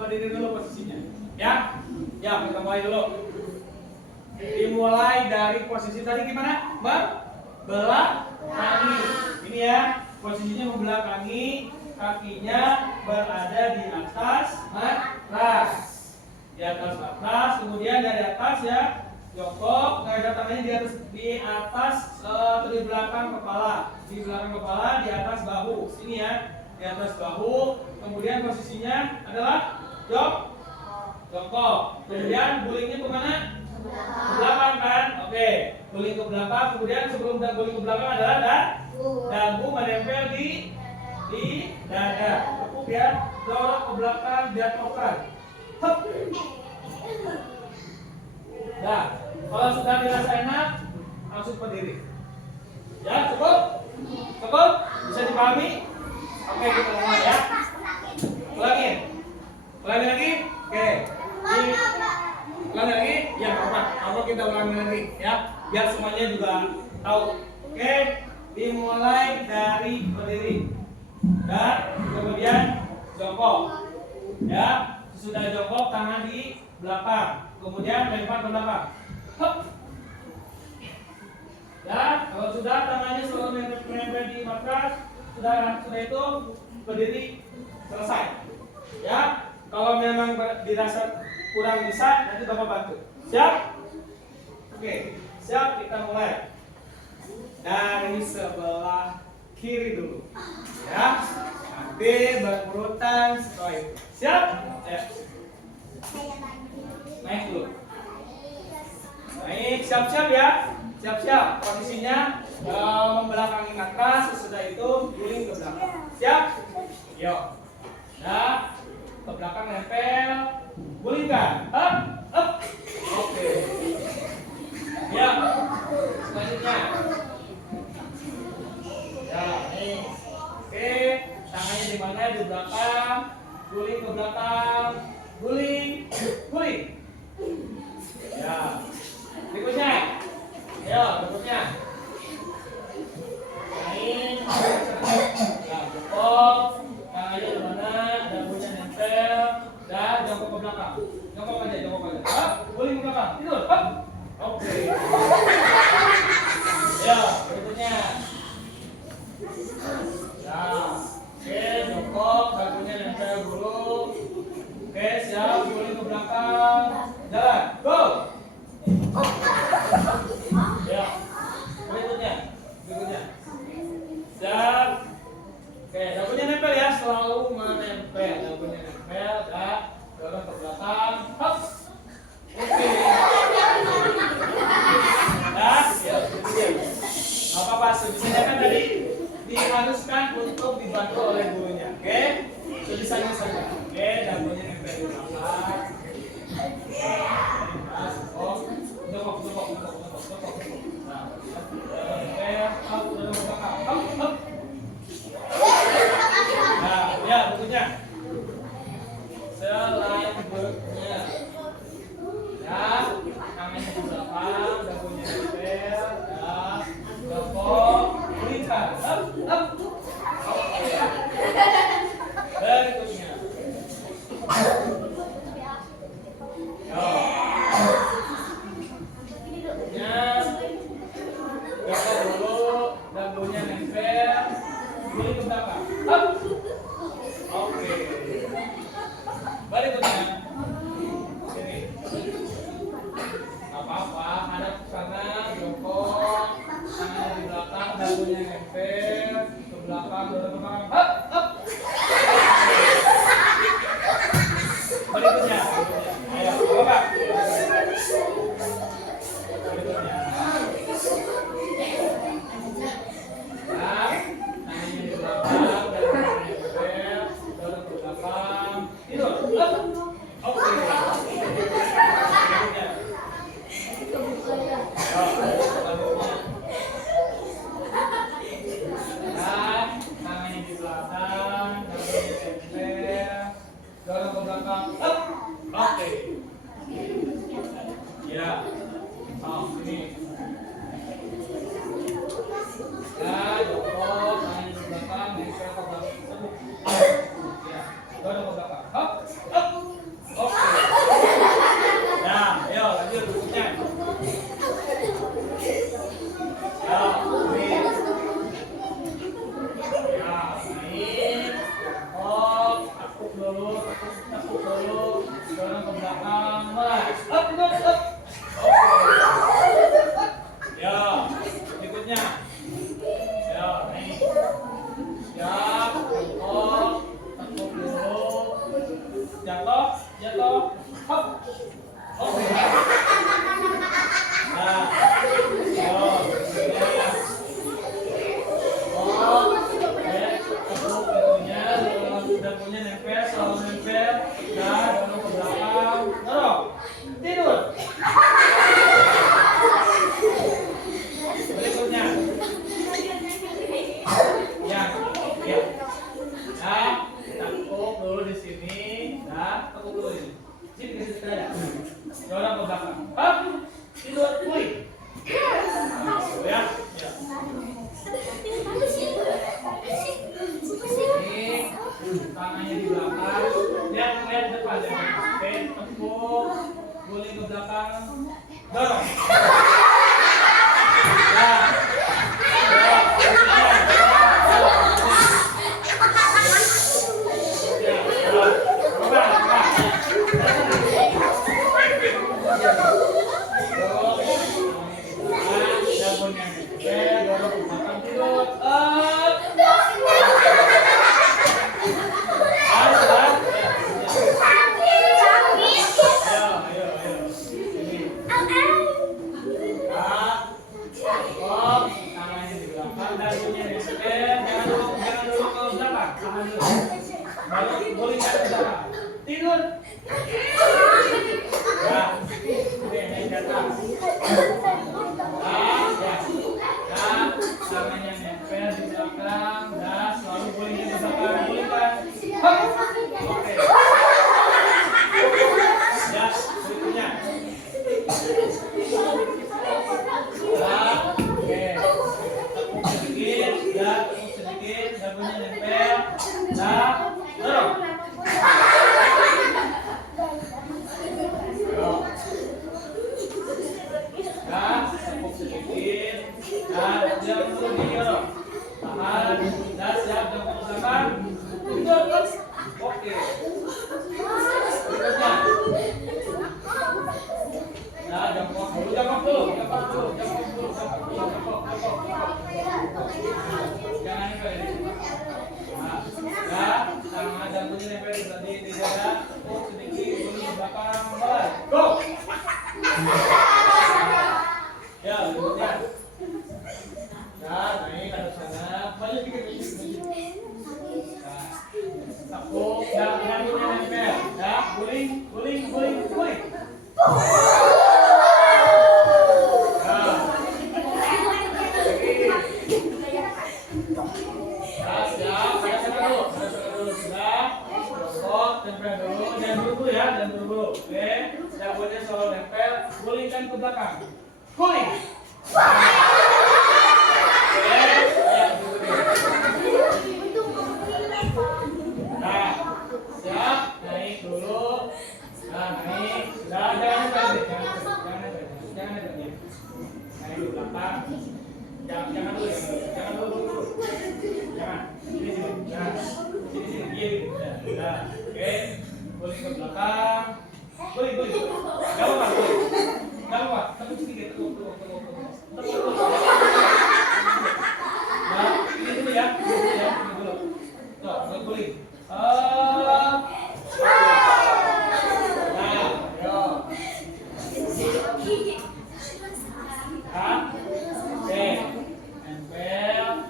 berdiri dulu posisinya, ya. Ya, kita mulai dulu. Dimulai dari posisi tadi gimana, belakangi. Ini ya, posisinya membelakangi, kakinya berada di atas matras. Di atas matras, kemudian dari atas ya, jongkok, ada tangannya di atas atau di belakang kepala. Di belakang kepala, di atas bahu. Sini ya. Di atas bahu, kemudian posisinya adalah jongkok. Kemudian gulingnya kemana? Ke belakang kan? Oke, guling ke belakang. Kemudian sebelum guling ke belakang adalah dagu menempel di dada. Cukup ya, dorong ke belakang, jatuhkan. Hup. Nah, kalau sudah dirasa enak, langsung berdiri. Ya, cukup? Cukup? Bisa dipahami? Oke, kita mulai ya. Ulangin lagi. Oke. Ulangi lagi. Ya, apa kita ulangi lagi ya. Biar semuanya juga tahu. Oke. Dimulai dari berdiri dan kemudian jongkok. Ya. Sesudah jongkok tangan di belakang. Kemudian lempar ke belakang. Hup. Ya, kalau sudah tangannya selalu menempel di matras. Sudah itu berdiri selesai. Ya, kalau memang dirasa kurang bisa, nanti Bapak bantu. Siap? Oke, siap, kita mulai. Dari sebelah kiri dulu. Ya, nanti berurutan setelah itu. Siap? Ya. Naik dulu. Naik, siap-siap ya. Siap-siap, posisinya membelakangi matras. Sesudah itu guling ke belakang. Siap? Yuk. Nah, ke belakang nempel, gulingkan. Up, up. Oke. Ya. Selanjutnya. Ya, nih. Oke, tangannya di mana? Di belakang. Guling ke belakang. Guling. Guling. Ya. Berikutnya. Ayo, berikutnya. Naik. Ya, jongkok. Tangannya di mana? Dagunya nempel. Dan jongkok ke belakang. Jongkok aja. Up, guling ke belakang. Tidur. Up. Oke. Ya, berikutnya. Ya. Oke, jongkok. Dagunya nempel dulu. Oke, siap. Guling ke belakang. Jalan. Go. Ya. Berikutnya. Siap. Oke, dagunya nempel ya, selalu menempel. Dagunya nempel, dah. Dorong ke belakang. Hop. Oke. Dah, ya, berikutnya. Nggak apa-apa, sebisanya kan tadi diharuskan untuk dibantu oleh gurunya. Oke? Sebisanya saja. Oke, dagunya nempel di belakang. Nah, ya bukunya. Selain berikutnya. Ya, tangannya di belakang, dagunya nempel, ya, gepok, berikan, up. Oke. Berikutnya. Dagunya nempel, guling ke belakang. Up. Oke. Berikutnya. Sini. Apa-apa, hadap ke sana, jongkok, tangannya di belakang, dagunya nempel, ke belakang, dorong ke belakang. Up. Berikutnya. Ayo, apa? Berikutnya. Oke. Ya. Ini. Ya, jongkok, tangan di belakang, nempel ke belakang. Ya, dorong ke belakang. Hop. Oke. Nah, ayo lanjut bukunya. Ya, ini. Ya, naik. Hop, tekuk dulu, dorong ke belakang. Mas, up. Oke. Ya, berikutnya. Ya, naik. Siap, jongkok, tekuk dulu. Jatuh. Hop. Oke. Nah, yo, ya. Oh, tekuk itunya, dagunya nempel, selalu nempel. Ya, dorong ke belakang. Dorong. Tidur. Berikutnya. Ya. Nah, tekuk dulu di sini. Nah, tekuk dulu ini. Sini ke situ aja. Dorong ke belakang. Hop. Tidur. Pulih. Ya. Ini tangannya di belakang. Lihat depan ya. Oke, tekuk. Guling ke belakang. Dorong. Ya. Tidur. Ya, oke, naik ke atas. Tangannya nempel di belakang. Dah, selalu gulingnya di belakang. Gulingkan. Oke. Ya, berikutnya. Oke. Tekuk sedikit. Ya, tekuk sedikit. Dagunya nempel. Dah, dorong. Tekuk sedikit. Jangan dulu dorong. Tahan. Siap, jongkok ke belakang. Tidur. Oke. Berikutnya. belakang. Guling. Nah, siap, naik dulu. Nah, naik. Sudah, jangan berdiri. Naik di belakang. Jangan dulu. Jangan. Sini. Nah, sini. Gini. Nah, oke. Guling ke belakang. Guling. Gak apa-apa. Tapi sedikit. Tuh. Nah, ini dulu ya. Ini dulu. Tuh, guling. Nah, yo. Oke. Nempel,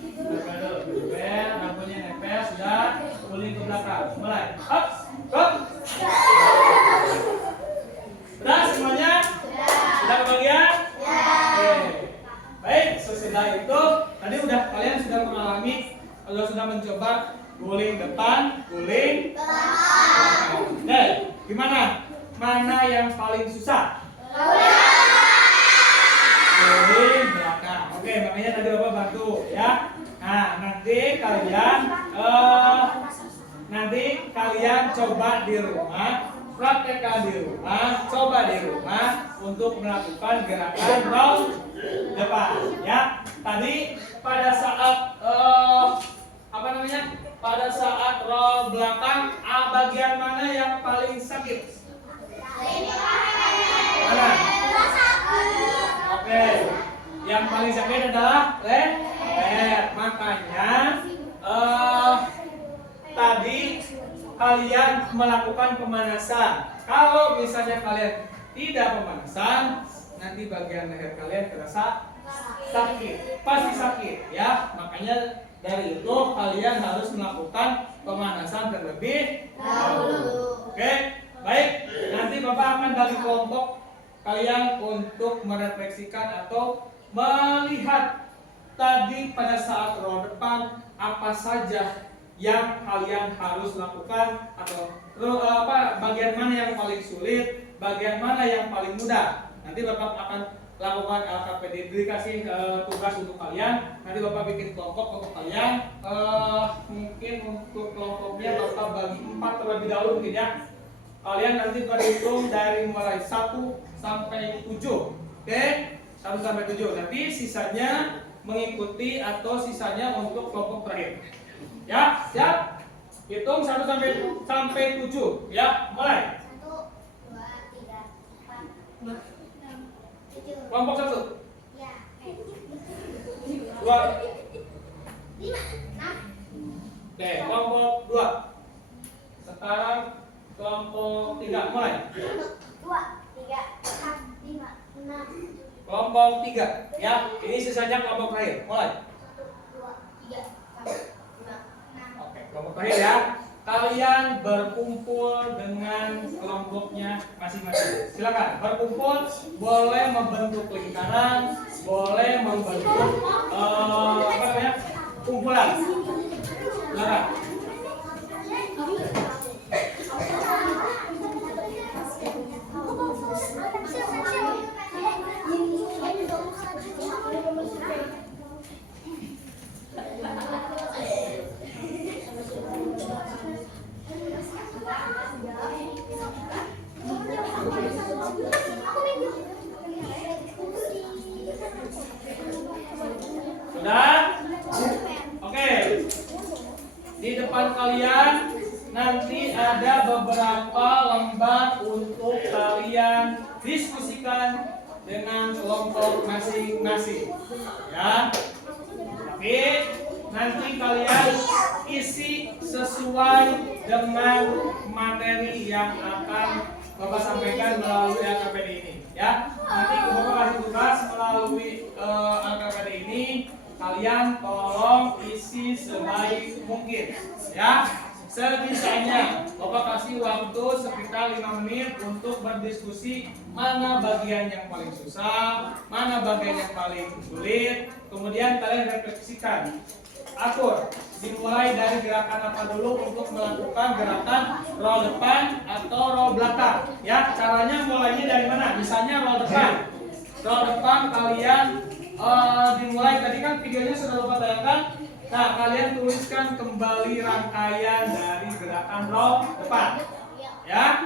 lampunya nempel, sudah. Guling ke belakang. Mulai. Up. Sudah semuanya? Sudah kebagian? Oke. Baik, sesudah itu tadi kalian sudah mengalami, sudah mencoba guling depan, guling belakang. Oke, gimana? Mana yang paling susah? Guling belakang. Oke, makanya tadi Bapak bantu ya. Nah, nanti kalian coba di rumah, praktekkan di rumah, coba di rumah untuk melakukan gerakan roll depan ya. Tadi pada saat pada saat roll belakang, bagian mana yang paling sakit? Mana? Oke, yang paling sakit adalah leher. Makanya tadi kalian melakukan pemanasan. Kalau misalnya kalian tidak pemanasan, nanti bagian leher kalian terasa sakit, pasti sakit ya. Makanya dari itu kalian harus melakukan pemanasan terlebih dahulu. Oke, baik. Nanti Bapak akan bagi kelompok kalian untuk merefleksikan atau melihat tadi pada saat roll depan apa saja yang kalian harus lakukan, atau bagian mana yang paling sulit, bagian mana yang paling mudah. Nanti Bapak akan lakukan LKPD, dikasih tugas untuk kalian. Nanti Bapak bikin kelompok untuk kalian. Mungkin untuk kelompoknya Bapak bagi 4 terlebih dahulu mungkin ya. Kalian nanti berhitung dari mulai 1 sampai 7. Oke? 1 sampai 7. Nanti sisanya mengikuti atau sisanya untuk kelompok terakhir. Ya, siap? Hitung 1 sampai 7. Ya, mulai. 1, 2, 3, 4, 5, 7. Kelompok 1. Ya. 2. 5, 6. Oke, kelompok 2. Sekarang kelompok 3, mulai. 1, 2, 3, 4, 5, 6. Kelompok 3. Ya, ini sisanya kelompok terakhir. Mulai. 1, 2, 3, 4, 5, 6. Oke, kelompok terakhir ya. Kalian berkumpul dengan kelompoknya masing-masing. Silakan berkumpul, boleh membentuk lingkaran, boleh membentuk kumpulan. Silakan. Sudah? Oke. Di depan kalian nanti ada beberapa lembar untuk kalian diskusikan dengan kelompok masing-masing. Ya. Tapi nanti kalian isi sesuai dengan materi yang akan Bapak sampaikan melalui LKPD ini. Ya. Nanti Bapak kasih tugas melalui LKPD ini. Kalian tolong isi sebaik mungkin, ya. Sebisanya Bapak kasih waktu sekitar 5 menit untuk berdiskusi mana bagian yang paling susah, mana bagian yang paling sulit. Kemudian kalian refleksikan, atur, dimulai dari gerakan apa dulu untuk melakukan gerakan roll depan atau roll belakang. Ya, caranya mulainya dari mana? Misalnya roll depan. row depan kalian dimulai, tadi kan videonya sudah lupa tayangkan. Nah, kalian tuliskan kembali rangkaian dari gerakan row depan. Ya.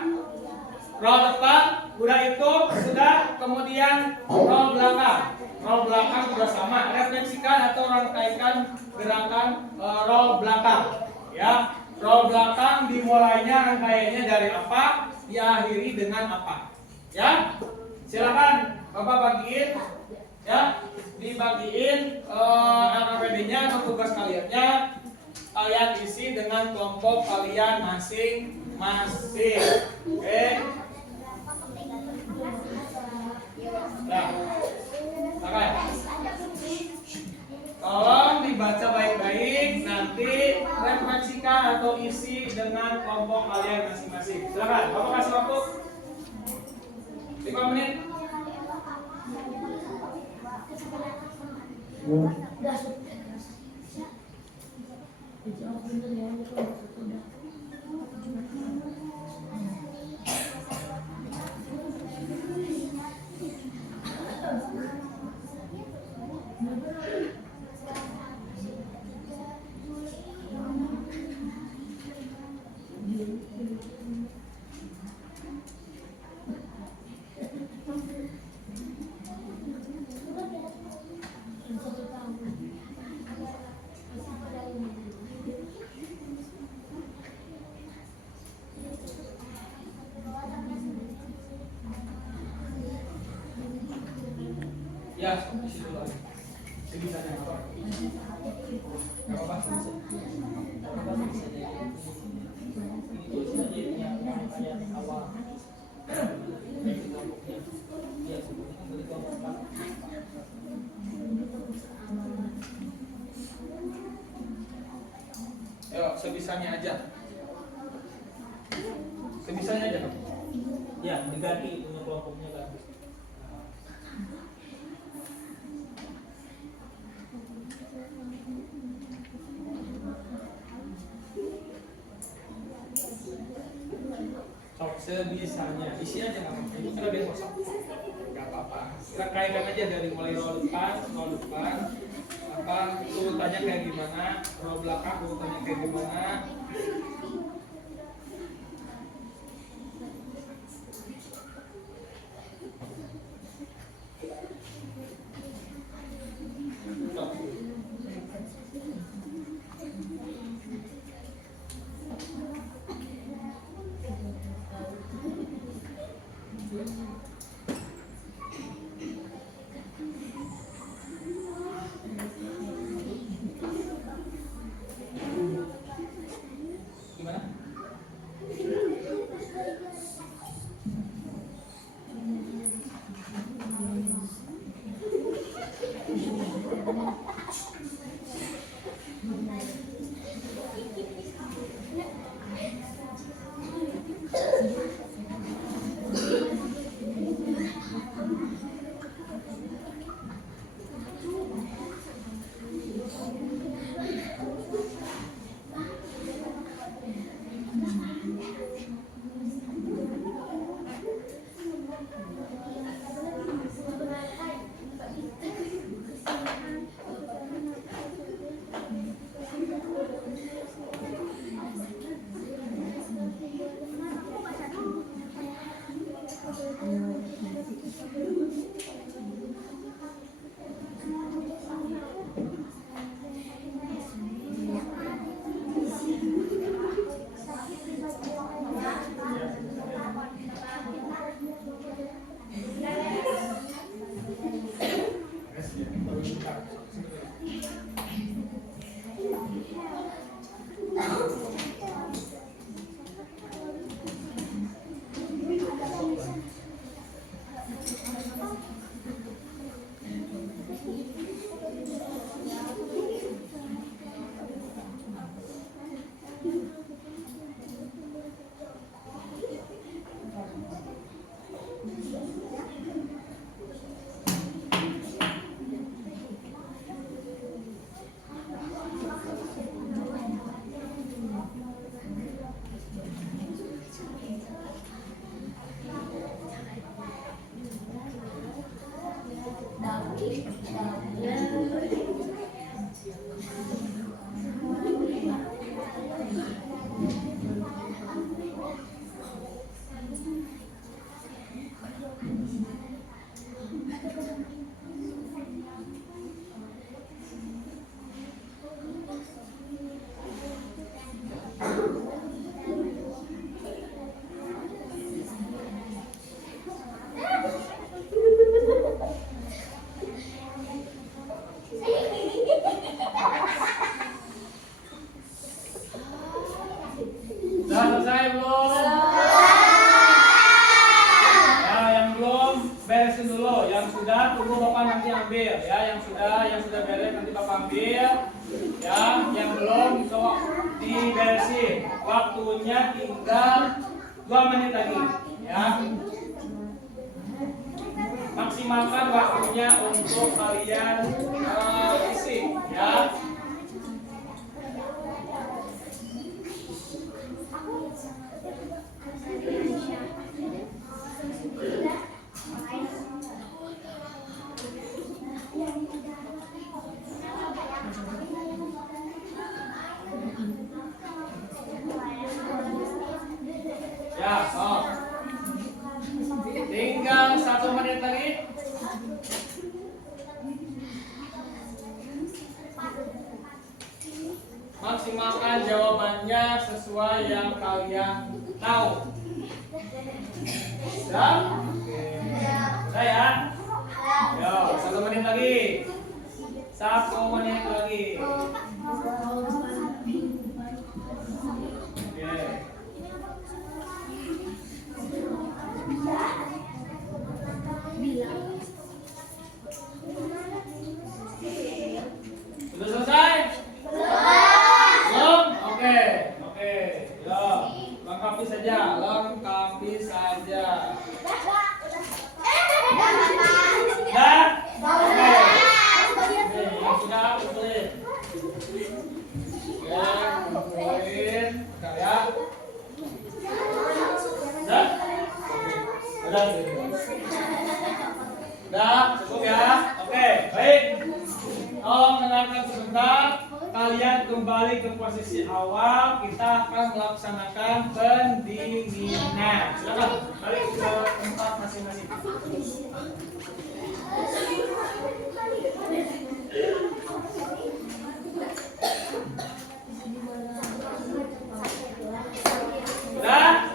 Row depan udah itu sudah, kemudian row belakang. Row belakang sudah sama. Refleksikan atau rangkaikan gerakan row belakang. Ya. Row belakang dimulainya rangkaiannya dari apa, diakhiri dengan apa. Ya. Silakan Bapak bagiin, ya, dibagiin RPD-nya atau tugas kaliannya, kalian isi dengan kelompok kalian masing-masing. Oke. Nah, oke. Tolong dibaca baik-baik, nanti refleksikan atau isi dengan kelompok kalian masing-masing. Silakan, Bapak kasih waktu 5 menit. Ya, sebisanya apa? Gak apa-apa. Ayo, sebisanya aja. Sebisanya aja, Pak. Ya, diganti punya kelompoknya ganti. Sebisanya, isi aja nggak apa-apa. Itu kan ada yang kosong. Nggak apa-apa. Kita kaitkan aja dari mulai row depan, apa urutannya kayak gimana, row belakang urutannya kayak gimana. Gimana? waktunya tinggal 2 menit lagi, ya. Maksimalkan waktunya untuk kalian isi, ya. Ya, oh. Tinggal 1 menit lagi. Maksimalkan jawabannya sesuai yang kalian tahu. Siap? Sudah ya? Yo, 1 menit lagi. 1 menit lagi. Oke. Sudah selesai? Belum? Oke. Oke. Yo, lengkapi saja, lengkapi saja. Dah? Oke. Oke, yang sudah kumpulin. Ya, kumpulin. Bentar ya. Dah? Udah. Udah, cukup ya. Oke, baik. Tolong dengarkan sebentar. Kalian kembali ke posisi awal. Kita akan melaksanakan pendinginan. Silakan balik ke tempat masing-masing. Sudah?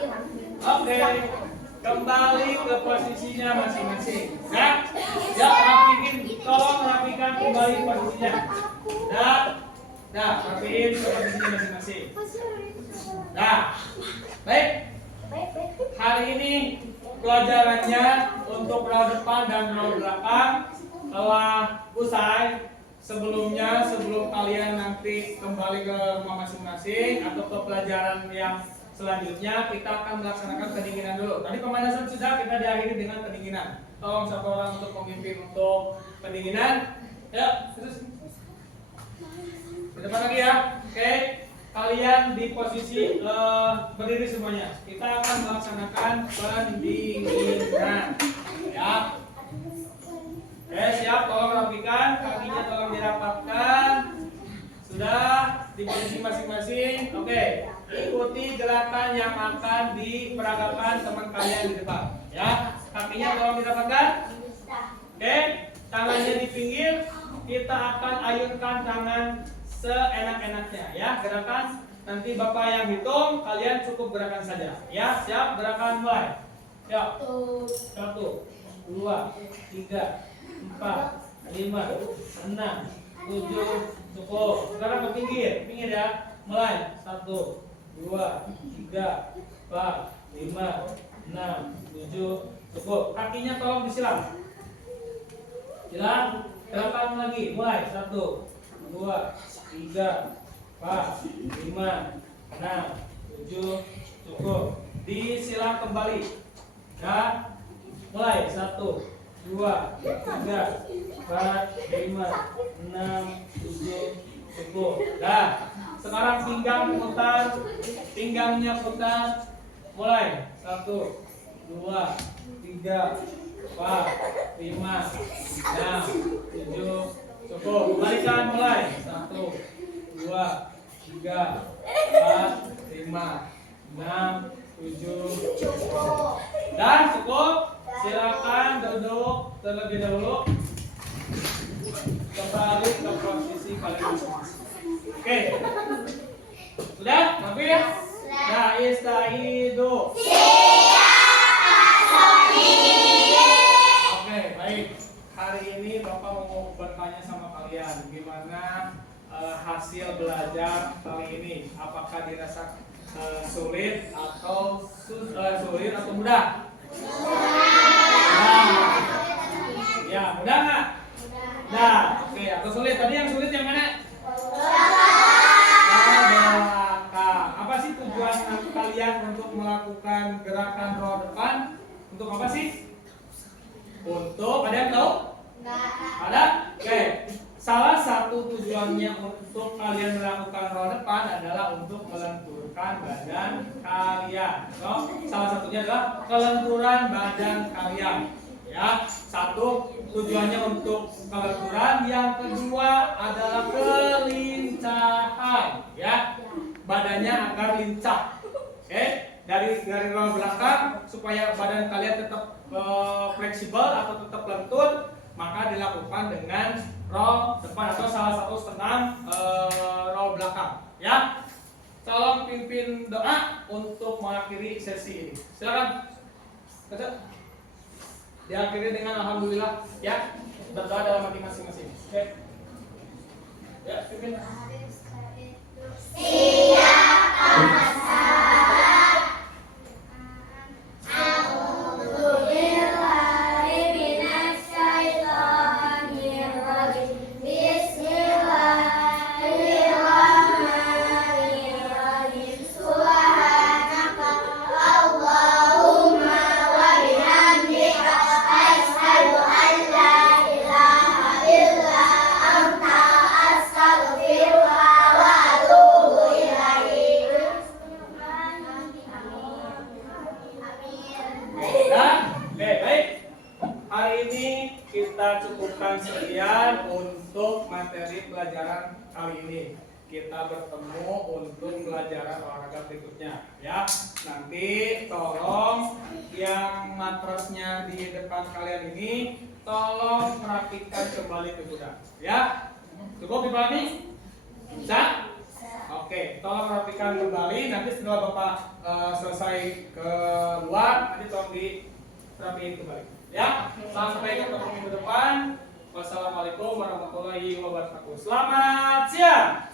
Oke. Kembali ke posisinya masing-masing. Ya? Ya, tolong rapikan kembali posisinya. Nah, rapiin ke posisinya masing-masing. Nah, baik. Hari ini pelajarannya untuk roda depan dan roda belakang telah usai. Sebelumnya, sebelum kalian nanti kembali ke rumah masing-masing atau ke pelajaran yang selanjutnya, kita akan melaksanakan pendinginan dulu. Tadi pemanasan sudah, kita diakhiri dengan pendinginan. Tolong satu orang untuk pemimpin untuk pendinginan. Ya, terus ke depan lagi ya. Oke, kalian di posisi berdiri semuanya. Kita akan melaksanakan pendinginan. Ya. Oke, siap. Tolong rapikan, kakinya tolong dirapatkan. Sudah di posisi masing-masing. Oke, ikuti gerakan yang akan diperagakan teman kalian di depan. Ya, kakinya tolong dirapatkan. Oke, tangannya di pinggir. Kita akan ayunkan tangan seenak-enaknya. Ya, gerakan. Nanti Bapak yang hitung, kalian cukup gerakan saja. Ya, siap. Gerakan mulai. Ya. 1, 2, 3, 4, 5, 6, 7, cukup. Sekarang ke pinggir ya. Mulai. 1, 2, 3, 4, 5, 6, 7, cukup. Kakinya tolong disilang. Silang. Gerakan lagi. Mulai. 1, 2, 3, 4, 5, 6, 7, cukup. Disilang kembali. Ya. Mulai. 1, 2, 3, 4, 5, 6, 7, cukup. Dah. Sekarang pinggang putar, pinggangnya putar. Mulai. 1, 2, 3, 4, 5, 6, 7, cukup. Kembalikan mulai. 1, 2, 3, 4, 5, 6, 7, cukup. Dah, cukup. Silakan duduk terlebih dahulu. Kembali ke posisi kalian masing-masing. Oke. Sudah? Tapi ya? Nah, istaidu. Oke, baik. Hari ini Bapak mau bertanya sama kalian, gimana hasil belajar kali ini? Apakah dirasa sulit atau mudah? Ya, mudah nggak? Nah, oke. Atau sulit? Tadi yang sulit yang mana? Belakang. Apa sih tujuan untuk kalian melakukan roll depan adalah untuk melenturkan badan kalian. So, salah satunya adalah kelenturan badan kalian. Ya, satu tujuannya untuk kelenturan, yang kedua adalah kelincahan. Ya, badannya agar lincah. Oke, dari roll belakang supaya badan kalian tetap fleksibel atau tetap lentur, maka dilakukan dengan roll depan atau salah satu senam roll belakang. Ya, tolong pimpin doa untuk mengakhiri sesi ini. Silakan. Diakhiri dengan alhamdulillah. Ya, berdoa dalam hati masing-masing. Oke. Ya, pimpin. Kita cukupkan sekian untuk materi pelajaran kali ini. Kita bertemu untuk pelajaran olahraga berikutnya. Ya, nanti tolong yang matrasnya di depan kalian ini tolong merapikan kembali ke gudang. Ya, cukup dipahami? Bisa? Oke, tolong rapikan kembali. Nanti setelah Bapak selesai keluar, nanti tolong dirapiin kembali. Ya, sampai ketemu minggu depan. Wassalamualaikum warahmatullahi wabarakatuh. Selamat siang.